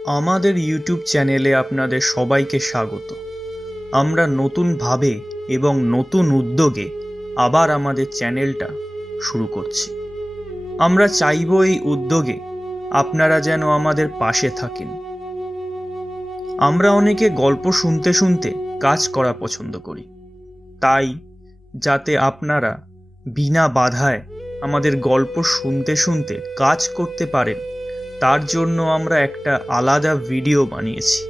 আমাদের ইউটিউব চ্যানেলে আপনাদের সবাইকে স্বাগত। আমরা নতুনভাবে এবং নতুন উদ্যোগে আবার আমাদের চ্যানেলটা শুরু করছি। আমরা চাইব এই উদ্যোগে আপনারা যেন আমাদের পাশে থাকেন। আমরা অনেকে গল্প শুনতে শুনতে কাজ করা পছন্দ করি, তাই যাতে আপনারা বিনা বাধায় আমাদের গল্প শুনতে শুনতে কাজ করতে পারেন, তার জন্য আমরা একটা আলাদা ভিডিও বানিয়েছি,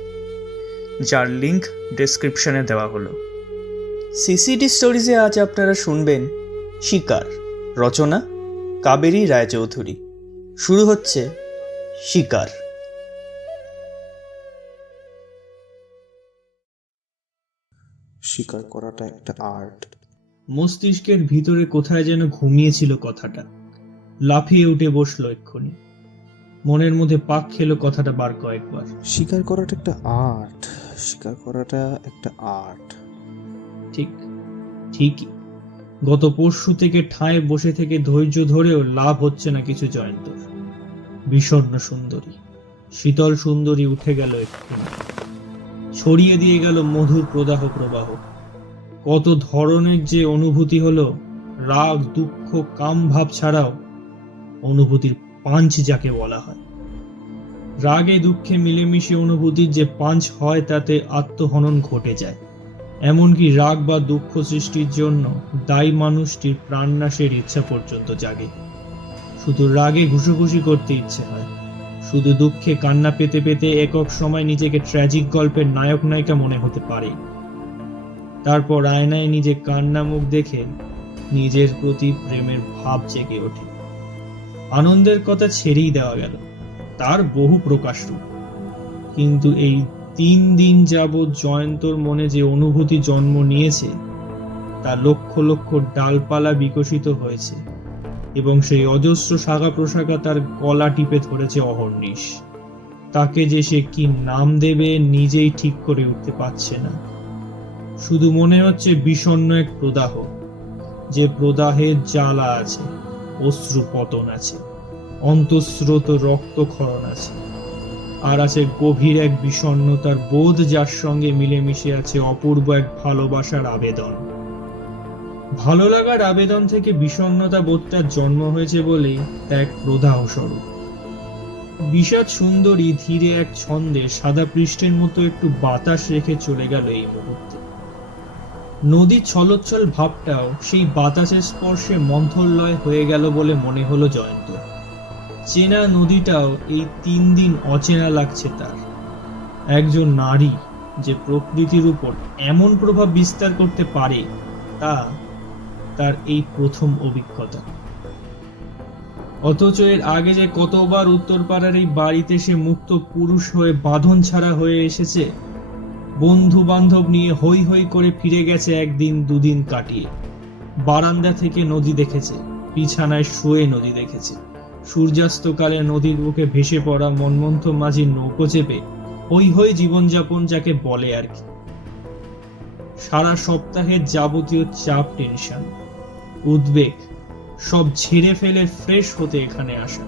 যার লিংক ডেসক্রিপশনে দেওয়া হলো। সিসিডি স্টোরিজে আজ আপনারা শুনবেন শিকার, রচনা কাবেরী রায়চৌধুরী। শুরু হচ্ছে শিকার। শিকার করাটা একটা আর্ট। মস্তিষ্কের ভিতরে কোথায় যেন ঘুমিয়েছিল কথাটা, লাফিয়ে উঠে বসলো এক্ষুনি। মনের মধ্যে পাক খেলো কথাটা বার কয়েকবার। শিকার করাটা একটা আর্ট, শিকার করাটা একটা আর্ট। ঠিকই। গত পরশু থেকে ঠায় বসে থেকে ধৈর্য ধরেও লাভ হচ্ছে না কিছু জয়ন্তর। বিষণ্ণ সুন্দরী, শীতল সুন্দরী উঠে গেল এক্ষুনি, ছড়িয়ে দিয়ে গেল মধুর প্রদাহ প্রবাহ। কত ধরনের যে অনুভূতি হলো, রাগ, দুঃখ, কাম ভাব ছাড়াও অনুভূতির পাঞ্চ যাকে বলা হয়। রাগে দুঃখে মিলেমিশে অনুভূতির যে পাঞ্চ হয়, তাতে আত্মহনন ঘটে যায়। এমনকি রাগ বা দুঃখ সৃষ্টির জন্য দায়ী মানুষটির প্রাণনাশের ইচ্ছা পর্যন্ত জাগে। শুধু রাগে ঘুষোঘুষি করতে ইচ্ছে হয়, শুধু দুঃখে কান্না পেতে পেতে একক সময় নিজেকে ট্র্যাজিক গল্পের নায়ক নায়িকা মনে হতে পারে। তারপর আয়নায় নিজে কান্না মুখ দেখে নিজের প্রতি প্রেমের ভাব জেগে ওঠে। আনন্দের কথা ছেড়েই দেওয়া গেল, তার বহু প্রকাশ রূপ। কিন্তু এই 3 দিন যাবৎ জয়ন্তর মনে যে অনুভূতি জন্ম নিয়েছে, তা লক্ষ লক্ষ ডালপালা বিকশিত হয়েছে এবং সেই অজস্র শাখা প্রশাখা তার গলা টিপে ধরেছে অহর্নিশ। তাকে যে সে কি নাম দেবে নিজেই ঠিক করে উঠতে পারছে না। শুধু মনে হচ্ছে বিষণ্ণ এক প্রদাহ, যে প্রদাহের জ্বালা আছে, অশ্রু পতন আছে, অন্তঃস্রোত রক্তক্ষরণ আছে, আর আছে গভীর এক বিষণ্ণতার বোধ, যার সঙ্গে মিলেমিশে আছে অপূর্ব এক ভালোবাসার আবেদন। ভালো লাগার আবেদন থেকে বিষণ্ণতা বোধটার জন্ম হয়েছে বলেই তা এক প্রদাহ স্বরূপ। বিষাদ সুন্দরী ধীরে এক ছন্দে সাদা পৃষ্ঠের মতো একটু বাতাস রেখে চলে গেল এই মুহূর্তে। নদীর ছলোচ্ছল ভাবটাও সেই বাতাসের স্পর্শে মন্থরলয় হয়ে গেল বলে মনে হলো জয়ন্ত। চেনা নদীটাও এই 3 দিন অচেনা লাগছে তার। একজন নারী যে প্রকৃতির উপর এমন প্রভাব বিস্তার করতে পারে, তা তার এই প্রথম অভিজ্ঞতা। অথচ এর আগে যে কতবার উত্তরপাড়ার এই বাড়িতে সে মুক্ত পুরুষ হয়ে বাঁধন ছাড়া হয়ে এসেছে, বন্ধু বান্ধব নিয়ে হই হই করে ফিরে গেছে একদিন দুদিন কাটিয়ে। বারান্দা থেকে নদী দেখেছে, বিছানায় শুয়ে নদী দেখেছে, সূর্যাস্তকালে নদীর বুকে ভেসে পড়া মনমন্থ মাঝির নৌকো চেপে হই হই জীবনযাপন যাকে বলে আর কি। সারা সপ্তাহের যাবতীয় চাপ, টেনশন, উদ্বেগ সব ঝেড়ে ফেলে ফ্রেশ হতে এখানে আসা।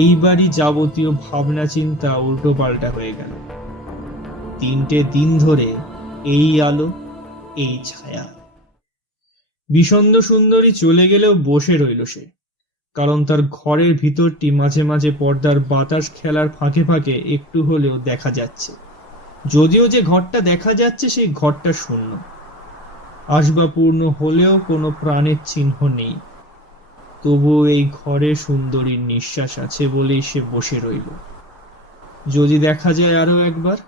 এইবারই যাবতীয় ভাবনা চিন্তা উল্টো পাল্টা হয়ে গেল। 3টে দিন ধরে এই আলো, এই ছায়া। বিষণ্ণ সুন্দরী চলে গেলেও বসে রইল সে, কারণ তার ঘরের ভিতরটি মাঝে মাঝে পর্দার বাতাস খেলার ফাঁকে ফাঁকে একটু হলেও দেখা যাচ্ছে। যদিও যে ঘরটা দেখা যাচ্ছে সেই ঘরটা শূন্য, আসবাবপূর্ণ হলেও কোনো প্রাণের চিহ্ন নেই। তবুও এই ঘরে সুন্দরীর নিঃশ্বাস আছে বলেই সে বসে রইল। যদি দেখা যায় আরো একবার,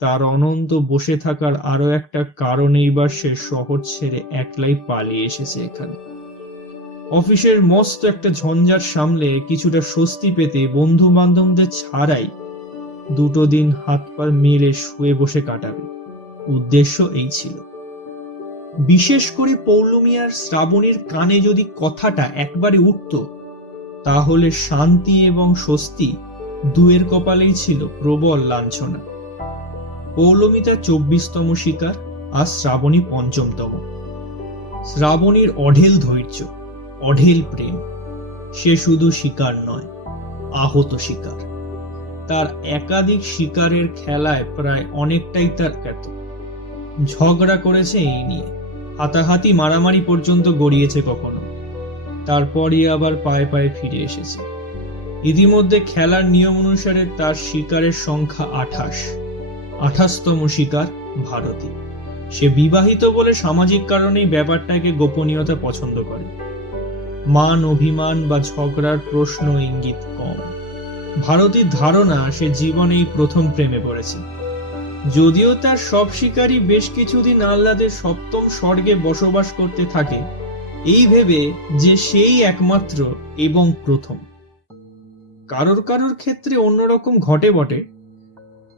তার অনন্ত বসে থাকার আরো একটা কারণ এইবার সে শহর ছেড়ে একলাই পালিয়ে এসেছে এখানে। অফিসের মস্ত একটা ঝঞ্ঝাট সামলে কিছুটা স্বস্তি পেতে বন্ধু বান্ধবদের ছাড়াই 2 দিন হাত পা মেলে শুয়ে বসে কাটাবে, উদ্দেশ্য এই ছিল। বিশেষ করে পৌলমী আর শ্রাবণীর কানে যদি কথাটা একবারে উঠত, তাহলে শান্তি এবং স্বস্তি দুয়ের কপালেই ছিল প্রবল লাঞ্ছনা। পৌলমী তার 24তম শিকার, আর শ্রাবণী 5মতম। শ্রাবণীর অঢেল ধৈর্য, অঢেল প্রেম। সে শুধু শিকার নয়, আহত শিকার। তার একাধিক শিকারের খেলায় প্রায় অনেকটাই তার খ্যাত। ঝগড়া করেছে এই নিয়ে, হাতাহাতি মারামারি পর্যন্ত গড়িয়েছে কখনো, তারপরই আবার পায়ে পায়ে ফিরে এসেছে। ইতিমধ্যে খেলার নিয়ম অনুসারে তার শিকারের সংখ্যা 28তম শিকার ভারতী। সে বিবাহিত বলে সামাজিক কারণেই ব্যাপারটাকে গোপনীয়তা পছন্দ করে। মান অভিমান বা ঝগড়ার প্রশ্ন ইঙ্গিত কম। ভারতীর ধারণা সে জীবনেই প্রথম প্রেমে পড়েছে। যদিও তার সব শিকারী বেশ কিছুদিন আহ্লাদের সপ্তম স্বর্গে বসবাস করতে থাকে, এই ভেবে যে সেই একমাত্র এবং প্রথম। কারোর কারোর ক্ষেত্রে অন্যরকম ঘটে বটে।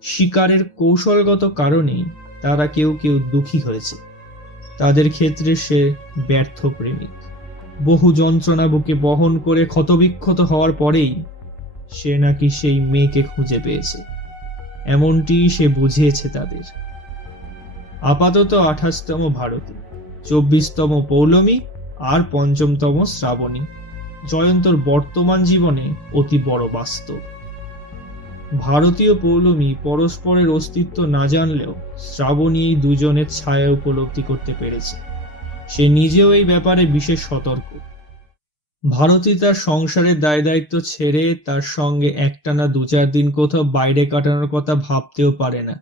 শিকারের কৌশলগত কারণেই তারা কেউ কেউ দুঃখী হয়েছে। তাদের ক্ষেত্রে সে ব্যর্থ প্রেমিক। বহু যন্ত্রণা বুকে বহন করে ক্ষতবিক্ষত হওয়ার পরেই সে নাকি সেই মেয়েকে খুঁজে পেয়েছে, এমনটি সে বুঝিয়েছে তাদের। আপাতত 28তম ভারতী, 24তম পৌলমী আর 5মতম শ্রাবণী জয়ন্তর বর্তমান জীবনে অতি বড় বাস্তব। ভারতীয় পৌলমী পরস্পরের অস্তিত্ব না জানলেও শ্রাবণী এই দুজনের ছায়া উপলব্ধি করতে পেরেছে। সে নিজেও এই ব্যাপারে বিশেষ সতর্ক। ভারতী তার সংসারের দায় দায়িত্ব ছেড়ে তার সঙ্গে একটানা 2-4 দিন কোথাও বাইরে কাটানোর কথা ভাবতেও পারে না।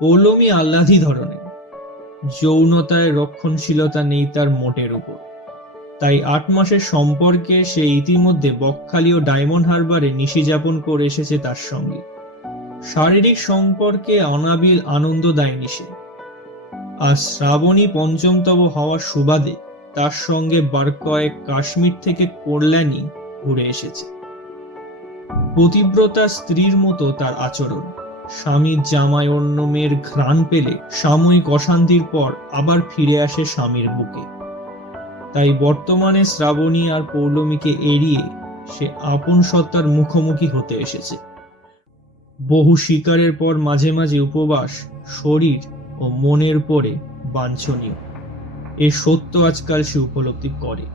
পৌলমী আহ্লাদী ধরনের, যৌনতায় রক্ষণশীলতা নেই তার মোটের উপর। তাই 8 মাসের সম্পর্কে সে ইতিমধ্যে বকখালি ও ডায়মন্ড হারবারে নিশি যাপন করে এসেছে তার সঙ্গে। শারীরিক সম্পর্কে অনাবিল আনন্দ দেয়নি সে। আর শ্রাবণী 5মতম হওয়ার সুবাদে তার সঙ্গে বার কয়েক কাশ্মীর থেকে কল্যাণী ঘুরে এসেছে। পতিব্রতা স্ত্রীর মতো তার আচরণ। স্বামীর জামাই অন্য মেয়ের ঘ্রাণ পেলে সাময়িক অশান্তির পর আবার ফিরে আসে স্বামীর বুকে। তাই বর্তমানে শ্রাবণী আর পৌলমীকে এড়িয়ে সে আপন সত্তার মুখোমুখি হতে এসেছে। বহু শিকারের পর মাঝে মাঝে উপবাস শরীর ও মনের পরে বাঞ্ছনীয়, এ সত্য আজকাল সে উপলব্ধি করে।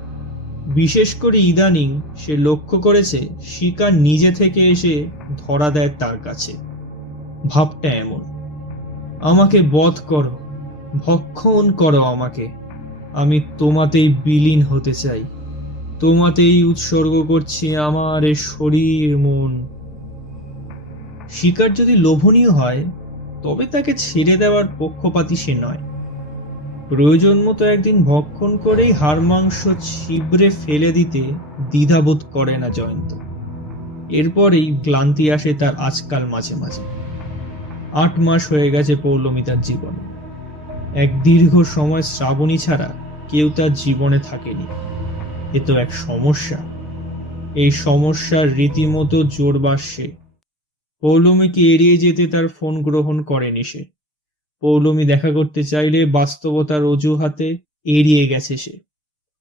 বিশেষ করে ইদানিং সে লক্ষ্য করেছে শিকার নিজে থেকে এসে ধরা দেয় তার কাছে। ভাবটা এমন, আমাকে বধ করো, ভক্ষণ করো আমাকে, আমি তোমাতেই বিলীন হতে চাই, তোমাতেই উৎসর্গ করছি আমার এ শরীর মন। শিকার যদি লোভনীয় হয় তবে তাকে ছেড়ে দেওয়ার পক্ষপাতী সে নয়। প্রয়োজন মতো একদিন ভক্ষণ করেই হাড় মাংস ছিবড়ে ফেলে দিতে দ্বিধাবোধ করে না জয়ন্ত। এরপরেই ক্লান্তি আসে তার আজকাল মাঝে মাঝে। 8 মাস হয়ে গেছে পৌলমী তার জীবনে। এক দীর্ঘ সময় শ্রাবণী ছাড়া কেউ তার জীবনে থাকেনি। এ তো এক সমস্যা। এই সমস্যার রীতিমতো জোর বাসছে। পৌলমীকে এড়িয়ে যেতে তার ফোন গ্রহণ করেনি সে। পৌলমী দেখা করতে চাইলে বাস্তবতার অজুহাতে এড়িয়ে গেছে সে।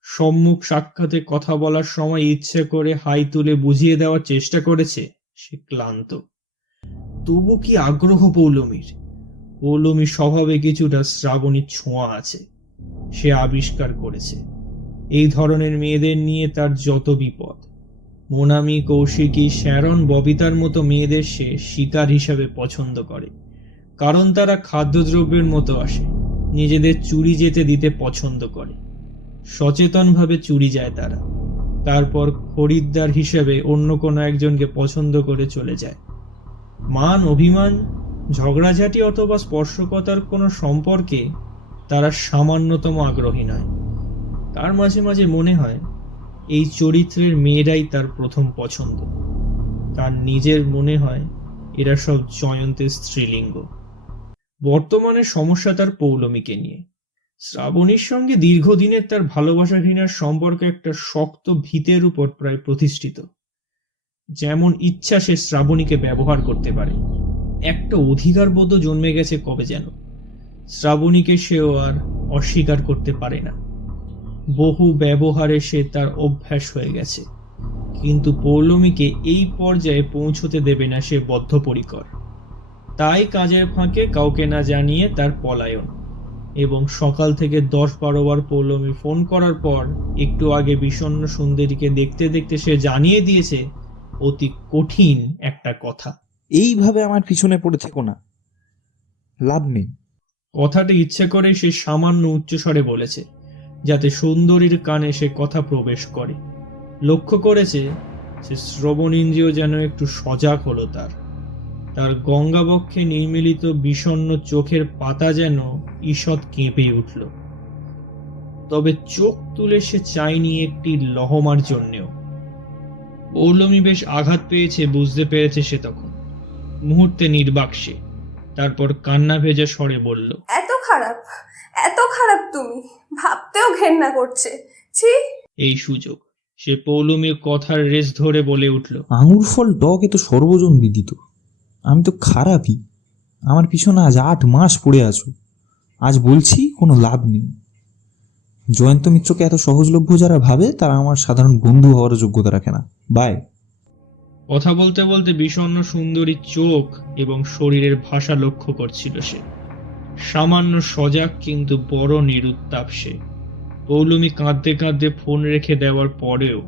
সম্মুখ সাক্ষাতে কথা বলার সময় ইচ্ছে করে হাই তুলে বুঝিয়ে দেওয়ার চেষ্টা করেছে সে ক্লান্ত। তবু কি আগ্রহ পৌলমীর! পৌলমীর স্বভাবে কিছুটা শ্রাবণীর ছোঁয়া আছে, সে আবিষ্কার করেছে। এই ধরনের মেয়েদের নিয়ে তার যত বিপদ। মোনামি, কৌশিকী, শ্যারন, ববিতার মতো মেয়েদের সে শিকার হিসাবে পছন্দ করে, কারণ তারা খাদ্যদ্রব্যের মতো আসে, নিজেদের চুরি যেতে দিতে পছন্দ করে। সচেতনভাবে চুরি যায় তারা, তারপর খরিদ্দার হিসেবে অন্য কোনো একজনকে পছন্দ করে চলে যায়। মান অভিমান, ঝগড়াঝাটি অথবা স্পর্শকতার কোনো সম্পর্কে তারা সামান্যতম আগ্রহী নয়। তার মাঝে মাঝে মনে হয় এই চরিত্রের মেয়েরাই তার প্রথম পছন্দ। তার নিজের মনে হয় এরা সব জয়ন্তের স্ত্রীলিঙ্গ। বর্তমানে সমস্যা তার পৌলমীকে নিয়ে। শ্রাবণীর সঙ্গে দীর্ঘদিনের তার ভালোবাসা ঘৃণার সম্পর্ক একটা শক্ত ভিতের উপর প্রায় প্রতিষ্ঠিত। যেমন ইচ্ছা সে শ্রাবণীকে ব্যবহার করতে পারে। একটা অধিকারবোধও জন্মে গেছে কবে যেন। শ্রাবণীকে সেও আর অস্বীকার করতে পারে না। বহু ব্যবহারে সে তার অভ্যাস হয়ে গেছে, কিন্তু পৌলমীকে এই পর্যায়ে পৌঁছতে দেবে না সে বদ্ধপরিকর। তাই কাজের ফাঁকে কাউকে না জানিয়ে তার পলায়ন। এবং সকাল থেকে 10-12 বার পৌলমী ফোন করার পর একটু আগে বিষণ্ণ সুন্দরীকে দেখতে দেখতে সে জানিয়ে দিয়েছে অতি কঠিন একটা কথা। এইভাবে আমার পিছনে পড়ে থেকো না, লাভ নেই। কথাটা ইচ্ছে করে সে সামান্য উচ্চস্বরে বলেছে, যাতে সুন্দরীর কানে সে কথা প্রবেশ করে। লক্ষ্য করেছে সে শ্রবণেন্দ্রিয় যেন একটু সজাগ হলো তার। তার গঙ্গাবক্ষে নির্মিলিত বিষণ্ণ চোখের পাতা যেন ঈষৎ কেঁপে উঠল। তবে চোখ তুলে সে চায়নি একটি লহমার জন্যেও। পৌলমী বেশ আঘাত পেয়েছে বুঝতে পেরেছে সে তখন। মুহূর্তে নির্বাক সে। তারপর কান্না ভেজা স্বরে বলল, এত খারাপ তুমি, ভাবতেও ঘেন্না করছে, ছি। এই সুযোগ। সে পৌলমীর কথার রেশ ধরে বলে উঠল, আঙুর ফল ডগ এ তো সর্বজন বিদিত। আমি তো খারাপই। আমার পিছনে আজ 8 মাস পড়ে আছো, আজ বলছি কোনো লাভ নেই। জয়ন্ত মিত্রকে এত সহজলভ্য যারা ভাবে তারা আমার সাধারণ বন্ধু হওয়ার যোগ্যতা রাখে না। বাই। কথা বলতে বলতে বিষণ্ণ সুন্দরীর চোখ এবং শরীরের ভাষা লক্ষ্য করছিল সে। সামান্য সজাগ কিন্তু বড় নিরুত্তাপ সে। পৌলমী কাঁদতে কাঁদতে ফোন রেখে দেওয়ার পরেও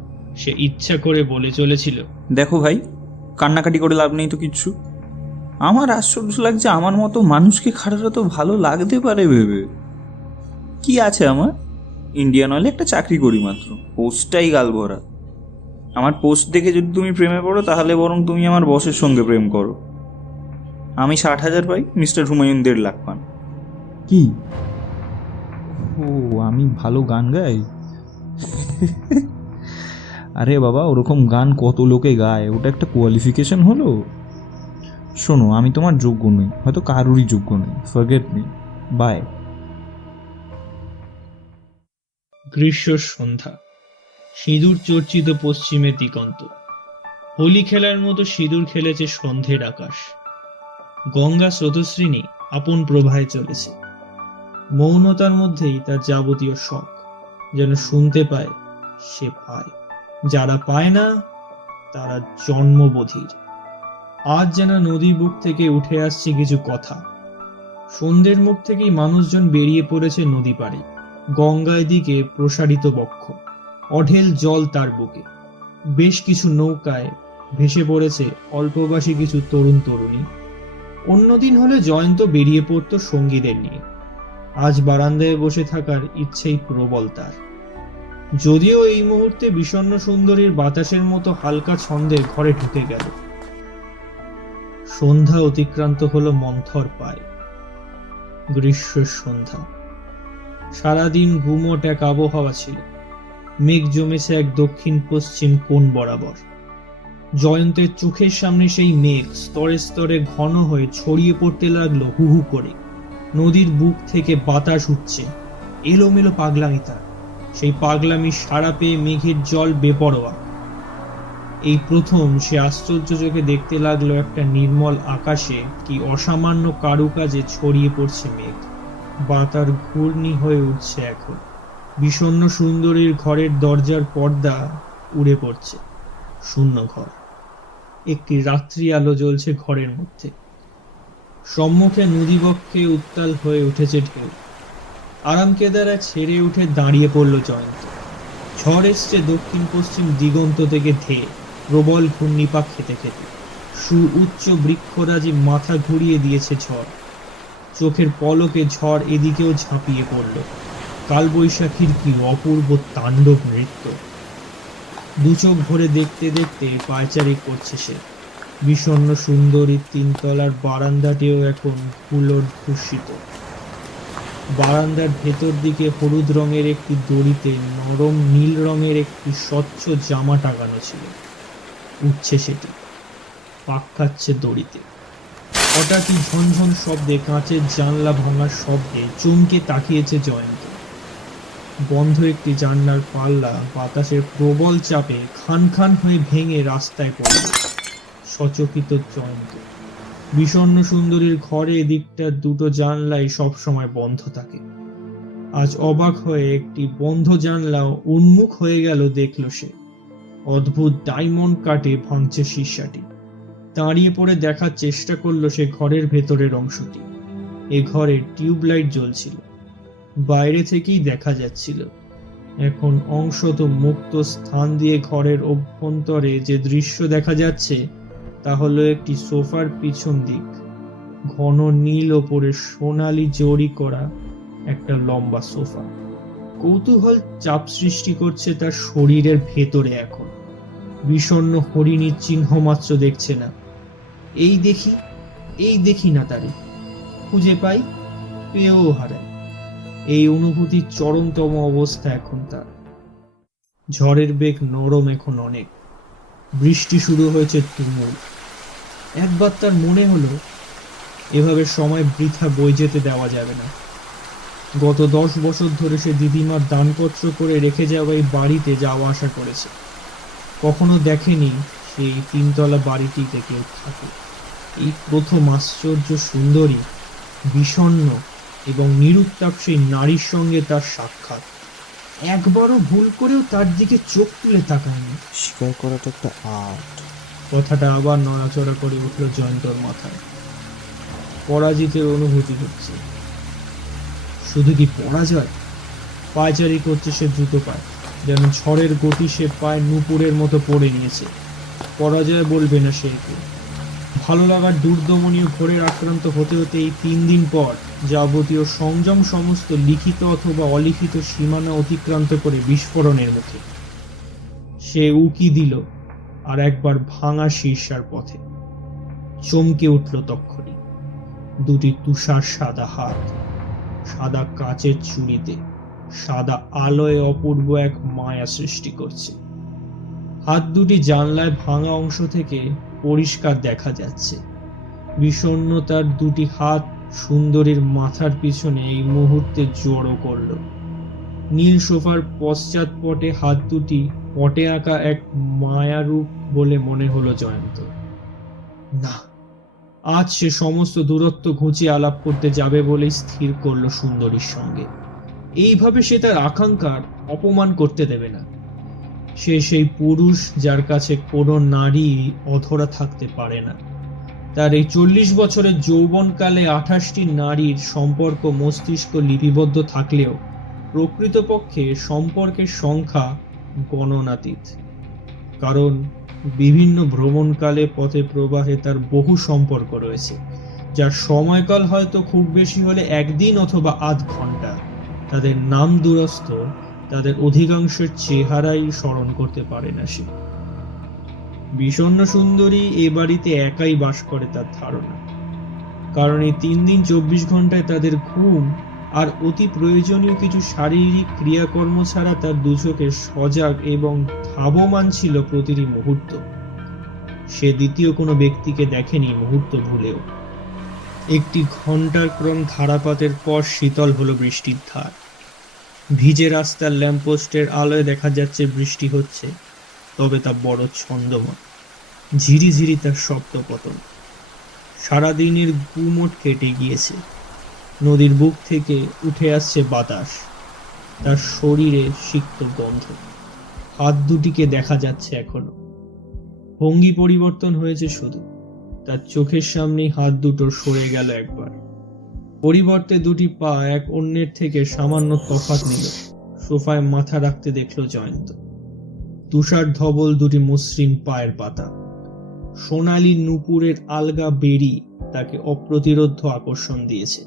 সে ইচ্ছা করে বলে চলেছিল, দেখো ভাই, কান্নাকাটি করে লাভ নেই তো কিচ্ছু। আমার আশ্চর্য লাগছে আমার মতো মানুষকে খারাপটা তো ভালো লাগতে পারে ভেবে। কি আছে আমার, ইন্ডিয়ান অয়েলে একটা চাকরি করি মাত্র, পোস্টটাই গাল ভরা। আমার পোস্ট দেখে যদি তুমি প্রেমে পড়ো তাহলে বরং তুমি আমার বসের সঙ্গে প্রেম করো। আমি 60,000 পাই, মিস্টার হুমায়ুন 1.5 লাখ পান। কি? ও, আমি ভালো গান গাই? আরে বাবা, ওরকম গান কত লোকে গায়, ওটা একটা কোয়ালিফিকেশন হলো? শোনো, আমি তোমার যোগ্য নই, হয়তো কারোরই যোগ্য নই। Forget me. বাই। গ্রীষ্ম সন্ধ্যা, সিঁদুর চর্চিত পশ্চিমের দিগন্ত। হোলি খেলার মতো সিঁদুর খেলেছে সন্ধ্যের আকাশ। গঙ্গা স্রোতস্বিনী আপন প্রবাহে চলেছে। মৌনতার মধ্যেই তার যাবতীয় শখ। যেন শুনতে পায়, সে পায়। যারা পায় না তারা জন্মবধির। আজ যেন নদীর বুক থেকে উঠে আসছে কিছু কথা। সন্ধ্যের মুখ থেকেই মানুষজন বেরিয়ে পড়েছে নদী পাড়ে। গঙ্গায় দিকে প্রসারিত বক্ষ, অঢেল জল তার বুকে। বেশ কিছু নৌকায় ভেসে পড়েছে অল্পবয়সী কিছু তরুণ তরুণী। অন্যদিন হলে জয়ন্ত বেরিয়ে পড়ত সঙ্গীদের নিয়ে। আজ বারান্দায় বসে থাকার ইচ্ছেই প্রবল তার। যদিও এই মুহূর্তে বিষণ্ণ সুন্দরীর বাতাসের মতো হালকা ছন্দে ঘরে ঢুকে গেল। সন্ধ্যা অতিক্রান্ত হলো মন্থর পায়। গ্রীষ্মের সন্ধ্যা। সারাদিন গুমোট এক আবহাওয়া ছিল। মেঘ জমেছে এক দক্ষিণ পশ্চিম কোণ বরাবর। জয়ন্তের চোখের সামনে সেই মেঘ স্তরে স্তরে ঘন হয়ে ছড়িয়ে পড়তে লাগলো হু হু করে। নদীর বুক থেকে বাতাস উঠছে, এলোমেলো পাগলামি তার। সেই পাগলামি সাড়া পেয়ে মেঘের জল বেপরোয়া। এই প্রথম সে আশ্চর্য চোখে দেখতে লাগলো একটা নির্মল আকাশে কি অসামান্য কারুকাজে ছড়িয়ে পড়ছে মেঘ। বাতার ঘূর্ণি হয়ে উঠছে এখন। বিষণ্ণ সুন্দরীর ঘরের দরজার পর্দা উড়ে পড়ছে। শূন্য ঘর। একটি রাত্রি আলো জ্বলছে ঘরের মধ্যে। সম্মুখে নদীবক্ষে উত্তাল হয়ে উঠেছে ঢেউ। আরামকেদারা ছেড়ে উঠে দাঁড়িয়ে পড়ল জয়ন্ত। ঝড় এসছে দক্ষিণ পশ্চিম দিগন্ত থেকে ধেয়ে, প্রবল ঘূর্ণিপাক খেতে খেতে। সুউচ্চ বৃক্ষরাজি মাথা ঘুরিয়ে দিয়েছে ঝড়। চোখের পলকে ঝড় এদিকেও ঝাঁপিয়ে পড়ল। কালবৈশাখীর কি অপূর্ব তাণ্ডব নৃত্য! দু চোখ ভরে দেখতে দেখতে পায়চারি করছে সে। বিষণ্ণ সুন্দরী তিনতলার বারান্দাটিও এখন ধূসিত। বারান্দার ভেতর দিকে হলুদ রঙের একটি দড়িতে নরম নীল রঙের একটি স্বচ্ছ জামা টাঙানো ছিল। উঠছে সেটি, পাক খাচ্ছে দড়িতে। হঠাৎই ঝনঝন শব্দে কাঁচের জানলা ভাঙার শব্দে চমকে তাকিয়েছে জয়ন্ত। বন্ধ একটি জানলার পাল্লা বাতাসের প্রবল চাপে খান খান হয়ে ভেঙে রাস্তায় পড়ল। সচকিত জয়ন্ত। বিষণ্ণ সুন্দরীর ঘরে এদিকটা দুটো জানলাই সবসময় বন্ধ থাকে। আজ অবাক হয়ে একটি বন্ধ জানলা উন্মুখ হয়ে গেল দেখল সে। অদ্ভুত ডায়মন্ড কাটে ভাঙছে শীর্ষাটি। দাঁড়িয়ে পড়ে দেখার চেষ্টা করলো সে ঘরের ভেতরের অংশটি। এ ঘরে টিউবলাইট জ্বলছিল। বাইরে থেকেই দেখা যাচ্ছিল। এখন অংশত মুক্ত স্থান দিয়ে ঘরের অভ্যন্তরে যে দৃশ্য দেখা যাচ্ছে তা হলো একটি সোফার পিছন দিক, ঘন নীল ওপরে সোনালি জরি করা একটা লম্বা সোফা। কৌতূহল চাপ সৃষ্টি করছে তার শরীরের ভেতরে। এখন বিষণ্ণ হরিণীর চিহ্ন মাত্র দেখছে না। এই দেখি না তারে, খুঁজে পাই, পেয়েও হারায়। এই অনুভূতির চরমতম অবস্থা এখন তার। ঝড়ের বেগ নরম এখন অনেক, বৃষ্টি শুরু হয়েছে তুমুল। একবার তার মনে হলো এভাবে সময় বৃথা বয়ে যেতে দেওয়া যাবে না। গত 10 বছর ধরে সে দিদিমার দানপত্র করে রেখে যাওয়া এই বাড়িতে যাওয়া আসা করেছে। কখনো দেখেনি সেই 3 তলা বাড়িটিতে কেউ থাকে। এই প্রথম আশ্চর্য সুন্দরী, বিষণ্ণ এবং নিরুত্তাপ সেই নারীর সঙ্গে তার সাক্ষাৎ। একবারও ভুল করেও তার দিকে চোখ তুলে তাকায়নি। স্বীকার করাটা একটা আর্ট। কথাটা আবার নড়াচড়া করে উঠল জয়ন্তর মাথায়। পরাজিতের অনুভূতি হচ্ছে। শুধু কি পরাজয়? পায়চারি করছে সে দ্রুত পায়, যেন ঝড়ের গতি সে পায় নুপুরের মতো পড়ে নিয়েছে। পরাজয় বলবে না সে একে। ভালো লাগার দুর্দমনীয় ঘোরের আক্রান্ত হতে হতে এই 3 দিন পর যাবতীয় সংযম সমস্ত লিখিত অথবা অলিখিত সীমানা অতিক্রান্ত করে বিস্ফোরণের মুখে সে উকি দিল আর একবার ভাঙা শীর্ষার পথে। চমকে উঠল তক্ষুনি। দুটি তুষার সাদা হাত, সাদা কাচের চুড়িতে সাদা আলোয় অপূর্ব এক মায়া সৃষ্টি করছে। হাত দুটি জানলায় ভাঙা অংশ থেকে পরিষ্কার দেখা যাচ্ছে। বিষণ্ণ তার দুটি হাত সুন্দরীর মাথার পিছনে এই মুহূর্তে জড়ো করল। নীল সোফার পশ্চাৎপটে হাত দুটি পটে আঁকা এক মায়ারূপ বলে মনে হলো জয়ন্ত। না, আজ সে সমস্ত দূরত্ব ঘুচিয়ে আলাপ করতে যাবে বলেই স্থির করলো সুন্দরীর সঙ্গে। এইভাবে সে তার আকাঙ্ক্ষার অপমান করতে দেবে না। সে সেই পুরুষ যার কাছে কোনো নারী অধরা থাকতে পারে না। তার এই 40 বছরের যৌবনকালে 28টি নারীর সম্পর্ক মস্তিষ্ক লিপিবদ্ধ থাকলেও প্রকৃতপক্ষে সম্পর্কের সংখ্যা গণনাতীত। কারণ বিভিন্ন ভ্রমণকালে পথে প্রবাহে তার বহু সম্পর্ক রয়েছে, যার সময়কাল হয়তো খুব বেশি হলে 1 দিন অথবা আধ ঘন্টা। তাদের নাম দূরস্থ, তাদের অধিকাংশের চেহারাই স্মরণ করতে পারে না সে। বিষণ্ণ সুন্দরী এ বাড়িতে একাই বাস করে তার ধারণা। কারণ এই 3 দিন 24 ঘন্টায় তাদের ঘুম আর অতি প্রয়োজনীয় কিছু শারীরিক ক্রিয়াকর্ম ছাড়া তার দুচোখে সজাগ এবং ধাবমান ছিল প্রতিটি মুহূর্ত। সে দ্বিতীয় কোনো ব্যক্তিকে দেখেনি মুহূর্ত ভুলেও। একটি ঘন্টার ক্রম ধারাপাতের পর শীতল হলো বৃষ্টির ধার। ভিজে রাস্তার ল্যাম্পপোস্টের আলোয় দেখা যাচ্ছে বৃষ্টি হচ্ছে, তবে তা বড় ছন্দময়। ঝিরিঝিরি তার শব্দপতন। সারাদিনের গুমোট কেটে গিয়েছে। নদীর বুক থেকে উঠে আসছে বাতাস, তার শরীরে সিক্ত গন্ধ। হাত দুটিকে দেখা যাচ্ছে এখনো। ভঙ্গি পরিবর্তন হয়েছে শুধু, তার চোখের সামনেই হাত দুটো সরে গেল একবার। পরিবর্তে দুটি পা এক অন্যের থেকে সামান্য তফাৎ নিল। সোফায় মাথা রাখতে দেখল জয়ন্ত। তুষার ধবল দুটি মসৃণ পায়ের পাতা, সোনালী নুপুরের আলগা বেড়ি তাকে অপ্রতিরোধ্য আকর্ষণ দিয়েছে।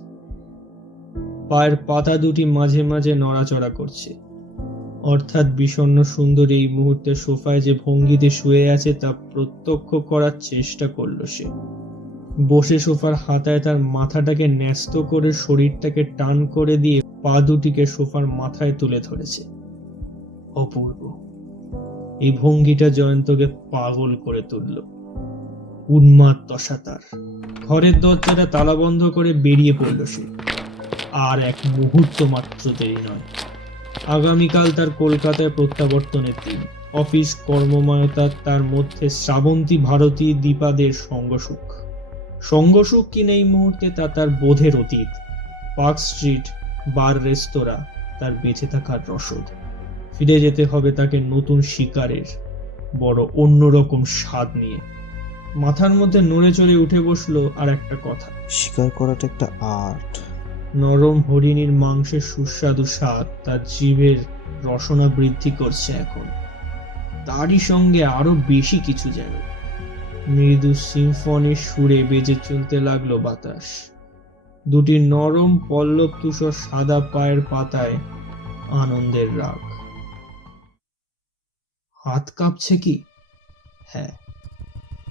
পায়ের পাতা দুটি মাঝে মাঝে নড়াচড়া করছে। অর্থাৎ বিষণ্ণ সুন্দর এই মুহূর্তে সোফায় যে ভঙ্গিতে শুয়ে আছে তা প্রত্যক্ষ করার চেষ্টা করল সে। বসে সোফার হাতায় তার মাথাটাকে ন্যস্ত করে শরীরটাকে টান করে দিয়ে পা দুটিকে সোফার মাথায় তুলে ধরেছে। অপূর্ব এই ভঙ্গিটা জয়ন্তকে পাগল করে তুলল। উন্মাদ দশা তার। ঘরের দরজাটা তালা বন্ধ করে বেরিয়ে পড়ল সে। আর এক মুহূর্ত মাত্র দেরি নয়। আগামীকাল তার কলকাতায় প্রত্যাবর্তনের দিন। অফিস কর্মময়তা, তার মধ্যে শ্রাবন্তী ভারতী দীপাদের সঙ্গসুখ। সঙ্গসুখ কিনা এই মুহূর্তে তা তার বোধের অতীত। পার্ক স্ট্রিট বার রেস্তোরাঁ তার বেঁচে থাকার রসদ। ফিরে যেতে হবে তাকে নতুন শিকারের বড় অন্যরকম স্বাদ নিয়ে। মাথার মধ্যে নড়ে চড়ে উঠে বসলো আর একটা কথা। স্বীকার করাটা একটা আর্ট। নরম হরিণীর মাংসের সুস্বাদু স্বাদ তার জিভের রসনা বৃদ্ধি করছে এখন। তারই সঙ্গে আরো বেশি কিছু যেন। মৃদু সিম্ফনির সুরে বেজে চলতে লাগলো বাতাস। দুটি নরম পল্লব তুষর সাদা পায়ের পাতায় আনন্দের রাগ। হাত কাঁপছে কি? হ্যাঁ,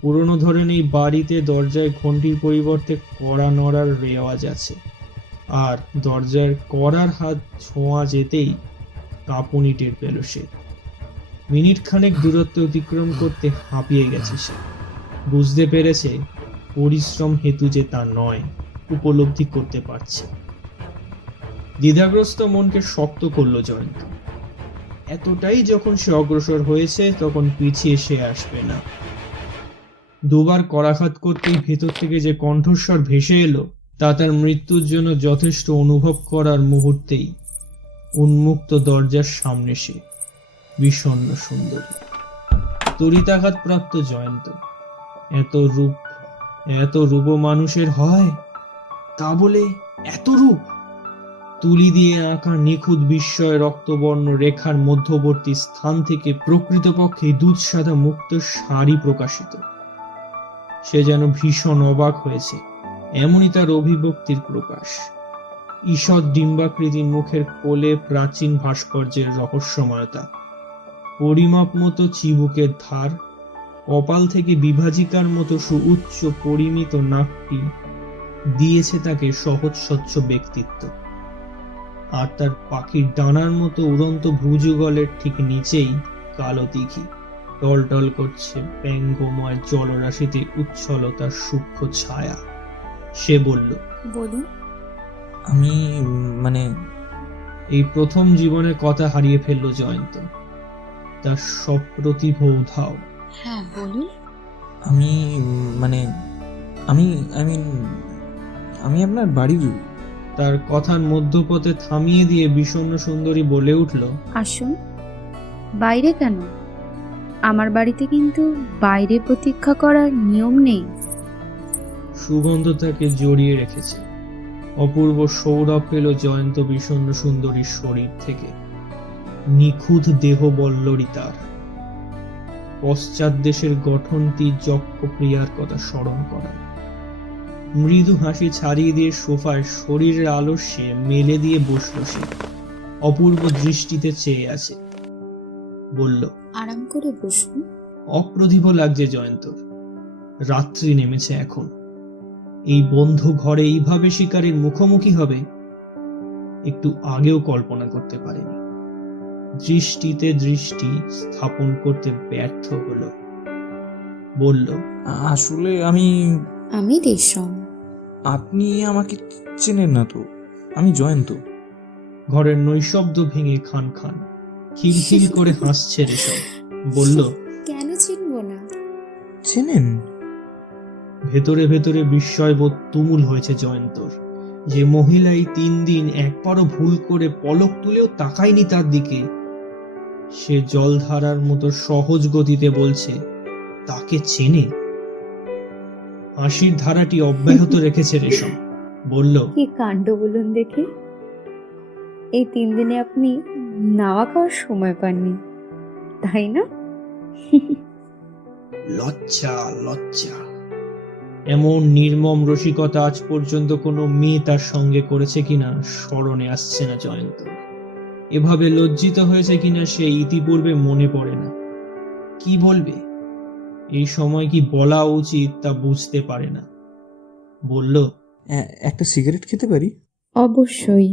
পুরনো ধরনের বাড়িতে দরজায় ঘন্টির পরিবর্তে কড়া নড়ার রেওয়াজ আছে, আর দরজার কড়ার হাত ছোঁয়া যেতেই কাঁপুনি টের পেল সে। মিনিট খানেক দূরত্ব অতিক্রম করতে হাঁপিয়ে গেছে সে। বুঝতে পেরেছে পরিশ্রম হেতু যে তা নয়, উপলব্ধি করতে পারছে। দ্বিধাগ্রস্ত মনকে শক্ত করলো জয়ন্ত। এতটাই যখন সে অগ্রসর হয়েছে, তখন পিছিয়ে সে আসবে না। দুবার করাঘাত করতেই ভেতর থেকে যে কণ্ঠস্বর ভেসে এলো, তা তার মৃত্যুর জন্য যথেষ্ট অনুভব করার মুহূর্তেই উন্মুক্ত দরজার সামনে সে বিষণ্ণ সুন্দরী, তড়িতাঘাত প্রাপ্ত জয়ন্ত। এত রূপ মানুষের হয়, তা বলে এত রূপ? তুলি দিয়ে আঁকা নিখুঁত বিস্ময় রক্তবর্ণ রেখার মধ্যবর্তী স্থান থেকে প্রকৃতপক্ষে দুধ সাদা মুক্ত শাড়ি প্রকাশিত। সে যেন ভীষণ অবাক হয়েছে, এমনই তার অভিব্যক্তির প্রকাশ। ঈষৎ ডিম্বাকৃতির মুখের কোলে প্রাচীন ভাস্কর্যের রহস্যময়তা, পরিমাপ মতো চিবুকের ধার, কপাল থেকে বিভাজিকার মতো সুউচ্চ পরিমিত নাকটি দিয়েছে তাকে সহজ স্বচ্ছ ব্যক্তিত্ব। আর তার পাখির ডানার মতো উড়ন্ত ভ্রুযুগলের ঠিক নিচেই কালো দিঘি টলটল করছে ব্যঙ্গময় জলরাশিতে উচ্ছলতার সূক্ষ্ম ছায়া। সে বলল, বলুন। আমি মানে এই প্রথম জীবনের কথা হারিয়ে ফেলল জয়ন্ত। তার সপ্রতিভ উধাও। হ্যাঁ বলুন। আমি মানে আমি আমি আপনার বাড়ির। তার কথার মধ্যপথে থামিয়ে দিয়ে বিষণ্ণ সুন্দরী বলে উঠল, আসুন। বাইরে কেন? আমার বাড়িতে কিন্তু বাইরে প্রতীক্ষা করার নিয়ম নেই। সুগন্ধ তাকে জড়িয়ে রেখেছে। অপূর্ব সৌরভ পেল জয়ন্ত বিষণ্ণ সুন্দরীর শরীর থেকে। নিখুঁত দেহ বল্লরী তার। পশ্চাৎ দেশের গঠনটি যক্ষপ্রিয়ার কথা স্মরণ করায়। মৃদু হাসি ছাড়িয়ে দিয়ে সোফায় শরীরের আলস্যে মেলে দিয়ে বসল সে। অপূর্ব দৃষ্টিতে চেয়ে আছে। বলল, আরাম করে বসুন। অপ্রতিভ লাগছে জয়ন্তর। রাত্রি নেমেছে এখন। এই বন্ধু ঘরে এইভাবে শিকারীর মুখোমুখি হবে একটু আগেও কল্পনা করতে পারেনি। দৃষ্টিতে দৃষ্টি স্থাপন করতে ব্যর্থ হলো। বলল, আসলে আমি রেশম। আপনি আমাকে চেনেন না তো। আমি জয়ন্ত। ঘরের নৈশব্দ ভেঙে খান খান খিলখিল করে হাসছে রেশম। বলল, কেন চিনব না? চেনেন? ভেতরে ভেতরে বিস্ময়বোধ তুমুল হয়েছে জয়ন্তর। যে মহিলাই 3 দিন একবারও ভুল করে পলক তুলেও তাকায়নি তার দিকে, সে জলধারার মতো সহজ গতিতে বলছে তাকে চেনে। হাসির ধারাটি অব্যাহত রেখেছে রেশম। বলল, কি কাণ্ড বলুন দেখে। এই 3 দিনে আপনি নাওয়া খাওয়ার সময় পাননি, তাই না? লজ্জা লজ্জা। এমন নির্মম রসিকতা আজ পর্যন্ত কোনো মেয়ে তার সঙ্গে করেছে কিনা স্মরণে আসছে না জয়ন্ত। এভাবে লজ্জিত হয়েছে কিনা সে ইতিপূর্বে মনে পড়ে না। কি বলবে, এই সময় কি বলা উচিত তা বুঝতে পারে না। বলল, একটা সিগারেট খেতে পারি? অবশ্যই,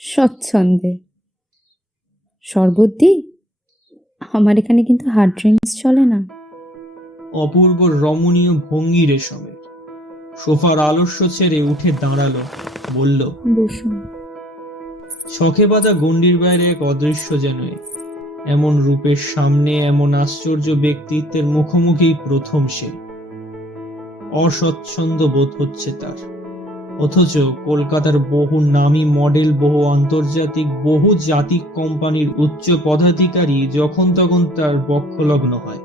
স্বচ্ছন্দে। শরবত দি? আমার এখানে কিন্তু হার্ড ড্রিঙ্কস চলে না। অপূর্ব রমণীয় ভঙ্গি রেশমের। সোফার আলস্য ছেড়ে উঠে দাঁড়ালো। বলল, বসুন। ছকে বাঁধা গণ্ডির বাইরে এক অদৃশ্য যেন এ। এমন রূপের সামনে এমন আশ্চর্য ব্যক্তিত্বের মুখোমুখি প্রথম সে। অস্বচ্ছন্দ বোধ হচ্ছে তার। অথচ কলকাতার বহু নামী মডেল, বহু আন্তর্জাতিক, বহু জাতিক কোম্পানির উচ্চ পদাধিকারী যখন তখন তার বক্ষলগ্ন হয়।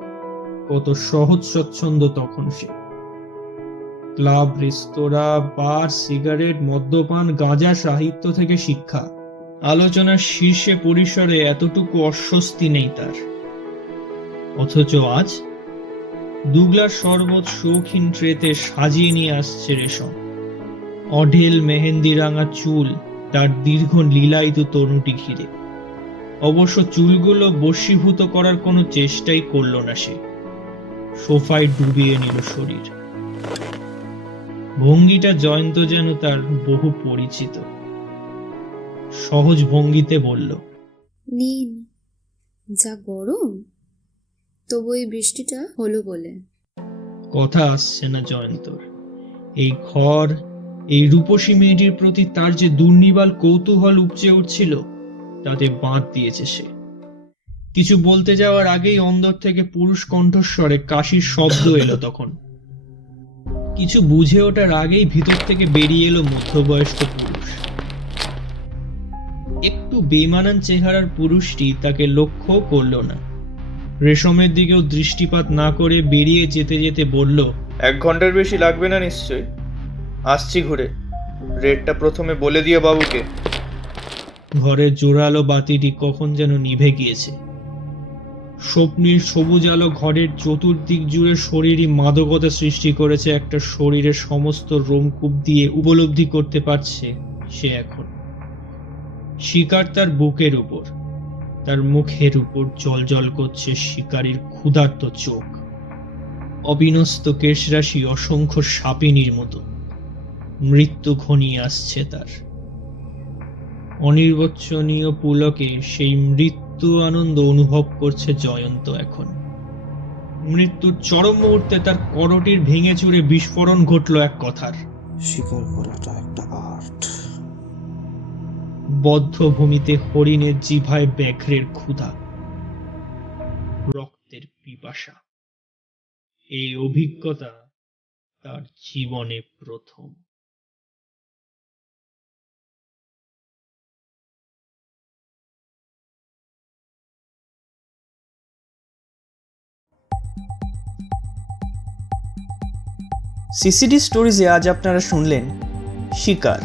কত সহজ স্বচ্ছন্দ তখন সে। ক্লাব, রেস্তোরাঁ, বার, সিগারেট, মদ্যপান, গাঁজা, সাহিত্য থেকে শিক্ষা, আলোচনার শীর্ষে পরিসরে এতটুকু অস্বস্তি নেই তার। অথচ আজ দু গ্লাস শরবত শৌখিন ট্রেতে সাজিয়ে নিয়ে আসছে রেশম। অঢেল মেহেন্দি রাঙা চুল তার দীর্ঘ লীলায়িত তনুটি ঘিরে। অবশ্য চুলগুলো বশীভূত করার কোনো চেষ্টাই করল না সে। সোফায় ডুবিয়ে নিল শরীর। ভঙ্গিটা জয়ন্ত যেন তার বহু পরিচিত। সহজ ভঙ্গিতে বলল, নিন। যা গরম, তবু এই বৃষ্টিটা হলো বলে। কথা আসছে না জয়ন্তর। এই ঘর, এই রূপসী মেয়েটির প্রতি তার যে দুর্নিবাল কৌতূহল উপচে উঠছিল, তাতে বাঁধ দিয়েছে সে। কিছু বলতে যাওয়ার আগেই অন্দর থেকে পুরুষ কণ্ঠস্বরে কাশির শব্দ এলো। তখন কিছু বুঝে ওঠার আগেই ভিতর থেকে বেরিয়ে এলো মধ্যবয়স্ক পুরুষ। একটু বেমানান চেহারার পুরুষটি তাকে লক্ষ্য করল না। রেশমের দিকেও দৃষ্টিপাত না করে বেরিয়ে যেতে যেতে বলল, 1 ঘন্টার বেশি লাগবে না নিশ্চয়ই। আসছি ঘুরে। রেটটা প্রথমে বলে দিও বাবুকে। ঘরের জোরালো বাতিটি কখন যেন নিভে গিয়েছে। স্বপ্নের সবুজ আলো ঘরের চতুর্দিক জুড়ে শরীরই মাদকতা সৃষ্টি করেছে। একটা শরীরের সমস্ত রোমকূপ দিয়ে উপলব্ধি করতে পারছে সে এখন। শিকার তার বুকের উপর, তার মুখের উপর জ্বলজ্বল করছে শিকারীর ক্ষুধার্ত চোখ। অবিনস্ত কেশরাশি অসংখ্য সাপিনীর মতো। মৃত্যু ঘনিয়ে আসছে তার। অনির্বচনীয় পুলকে সেই মৃত্যু আনন্দ অনুভব করছে জয়ন্ত এখন। মৃত্যুর চরম মুহূর্তে তার করটির ভেঙে চুরে বিস্ফোরণ ঘটল এক কথার। শিকার করাটা একটা আর্ট। বদ্ধ ভূমিতে হরিণের জিভায় ব্যাঘ্রের ক্ষুধা, রক্তের পিপাসা। এই অভিজ্ঞতা তার জীবনে প্রথম। সিসিডি স্টোরিজে আজ আপনারা শুনলেন শিকার।